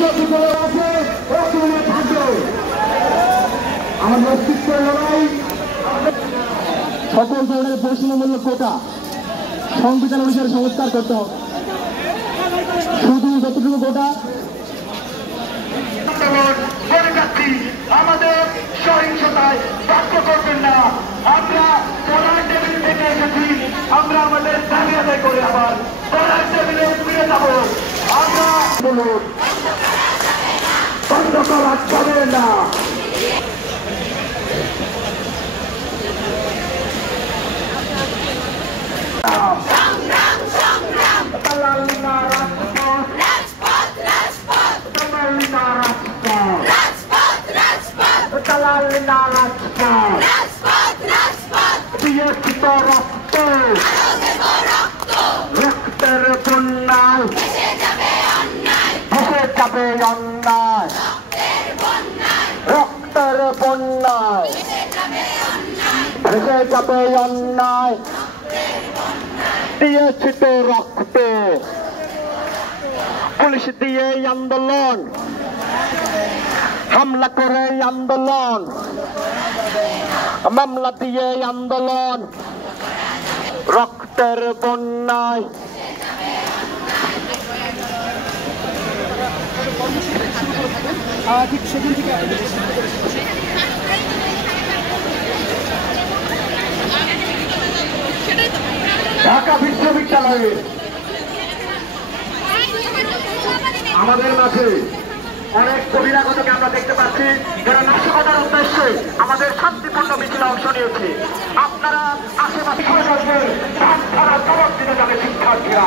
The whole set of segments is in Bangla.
বিশ্ববিদ্যালয় আছে বর্তমানে থাকবে আমার অস্তিত্বের লড়াই। সকল ধরনের বৈষম্যমূলক কোটা সংবিধান অনুসারে সংস্কার করতে হবে। শুধু যতটুকু কোটা আমাদের সহিংসতায় বাধ্য করবেন না। আমরা পড়ার টেবিল থেকে এসেছি, আমরা আমাদের দাবি আদায় করে আবার পড়ার টেবিলে ফিরে যাব। আমরা বলুন বন্ধ করা যাবে না। রক্তের বন্যায় ভেসে যাবে অন্যায়, রক্তের বন্যায় ভেসে যাবে অন্যায়। দিয়েছি তো রক্ত, পুলিশ দিয়ে আন্দোলন, হামলা করে আন্দোলন, মামলা দিয়ে আন্দোলন, রক্তের বন্যায়। ঢাকা বিশ্ববিদ্যালয়ে আমাদের মাঝে অনেক বহিরাগতকে আমরা দেখতে পাচ্ছি যারা নাশকতার উদ্দেশ্যে আমাদের শান্তিপূর্ণ মিছিলে অংশ নিয়েছে। আপনারা আশেপাশে সরে আসবেন, তারা জবাব দিতে যাবে শিক্ষার্থীরা।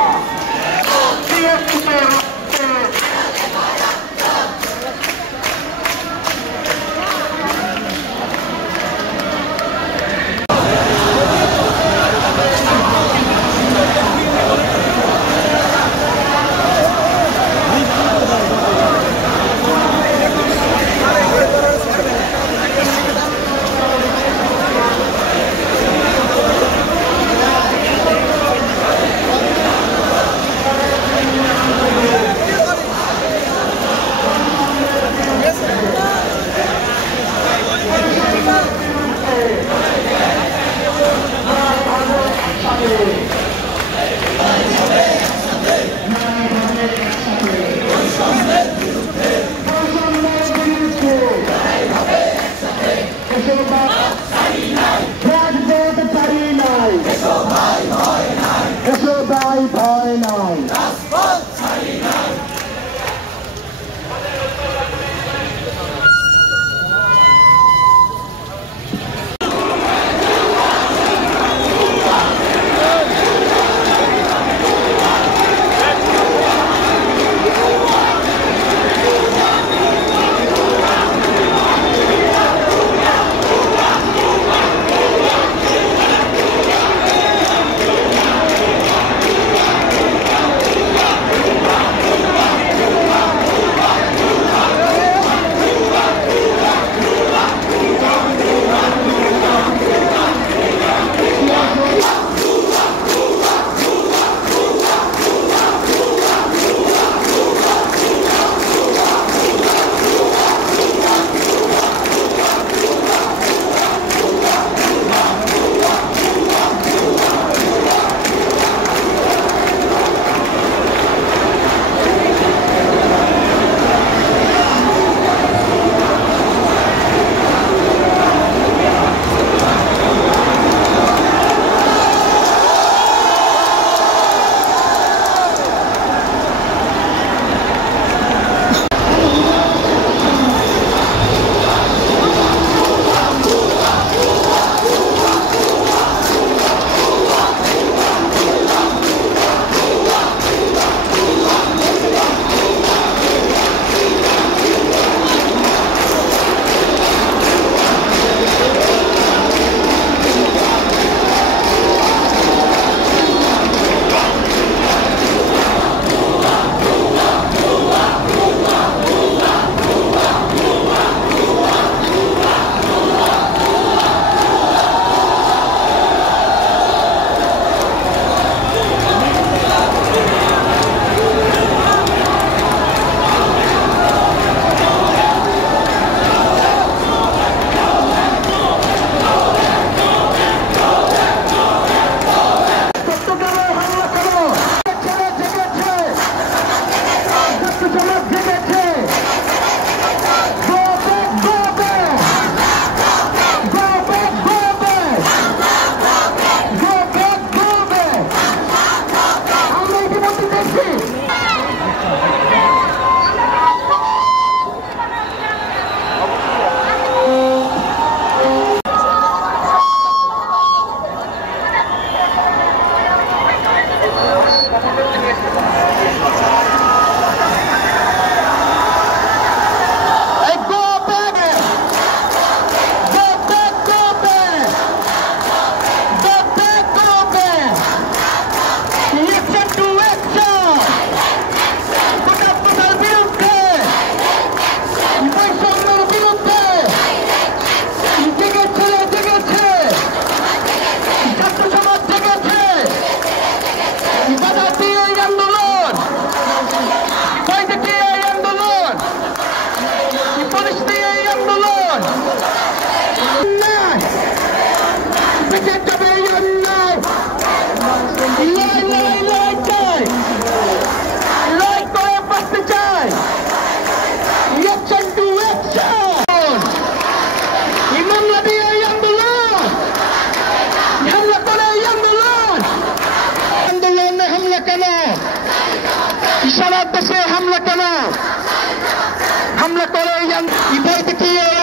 হামলা করে এই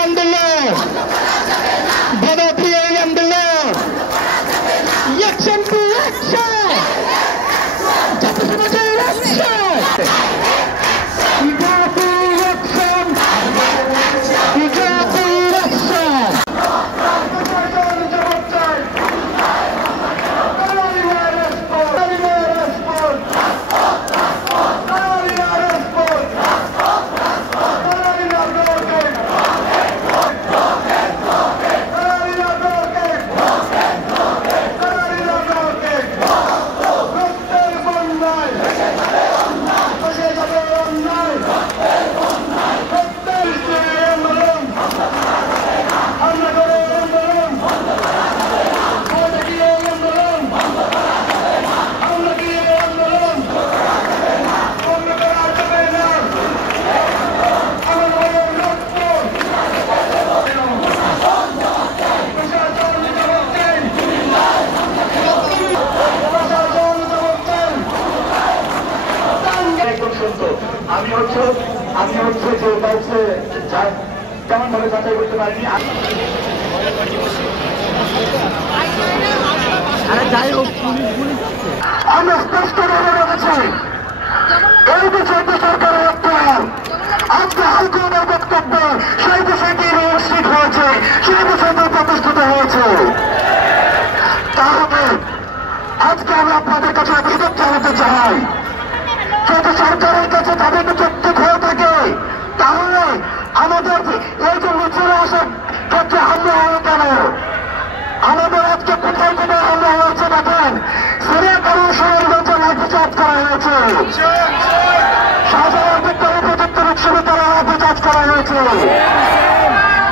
আন্দোলন ভারতীয় এই আন্দোলন অ্যাকশন টু অ্যাকশন ছাত্র সমাজের অ্যাকশন আমি হচ্ছে যে বলছে তেমন ভাবে যাচাই করতে পারিনি। আমরা স্পষ্ট বলে রেখেছি এই বিষয়টি সরকারের একটা আজকে হাইকোর্টের বক্তব্য সেই বিষয়টি রিয়েস্ট্রিট হয়েছে, সেই বিষয়টি প্রতিষ্ঠিত হয়েছে। তাহলে আজকে আমি আপনাদের কাছে অভিযোগ জানাতে চাই, যদি সরকারের কাছে তাদের যৌক্তিক হয়ে থাকে তাহলে আমাদের এই যে মিছিলে আসার ক্ষেত্রে হামলা হয়ে কেন? আমাদের আজকে কোথায় কোথায় হামলা হয়েছে দেখেন। সিরিয়াকারী শহরগঞ্জে লাঠিচার্জ করা হয়েছে, শাহজালাল বিজ্ঞানী প্রযুক্তি বিশ্ববিদ্যালয়ে লাঠিচার্জ করা হয়েছে,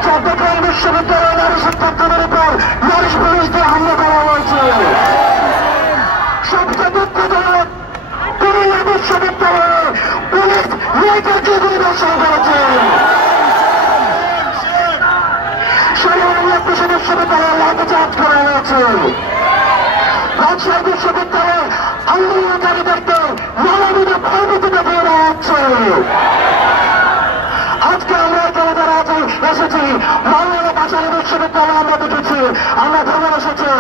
চট্টগ্রাম বিশ্ববিদ্যালয়ে নারী শিক্ষার্থীদের উপর নারী পুলিশ দিয়ে হামলা করা হয়েছে। সবচেয়ে দুঃখজনক কুমিল্লা বিশ্ববিদ্যালয়ে পুলিশ মেয়েদেরকে পরিদর্শন করেছে। কৃষি বিশ্ববিদ্যালয়ে লাঠিচার্জ করা হয়েছে। রাজশাহী বিশ্ববিদ্যালয়ে আন্দোলনকারীদেরকে নানাবিধ ভয়ভীতি দেখিয়ে দেওয়া হচ্ছে। আজকে আমরা এখানে যারা এসেছি বাংলা ভাষালী বিশ্ববিদ্যালয়ে আমরা দেখেছি, আমরা ভ্রমণ এসেছি,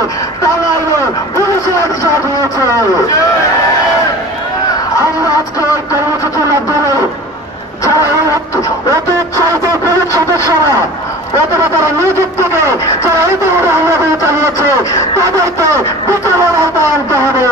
টাঙ্গাইলে পুলিশের লাঠিচার্জ হয়েছে। আমরা আজকে ওই কর্মসূচির মাধ্যমে যারা অতীত চাইতে পুলিশ সদস্যরা অথবা তারা নিযুক্ত থেকে যারা এই ধরনের হামলাগুলি চালিয়েছে তাদেরকে বিচারের আওতায় আনতে হবে।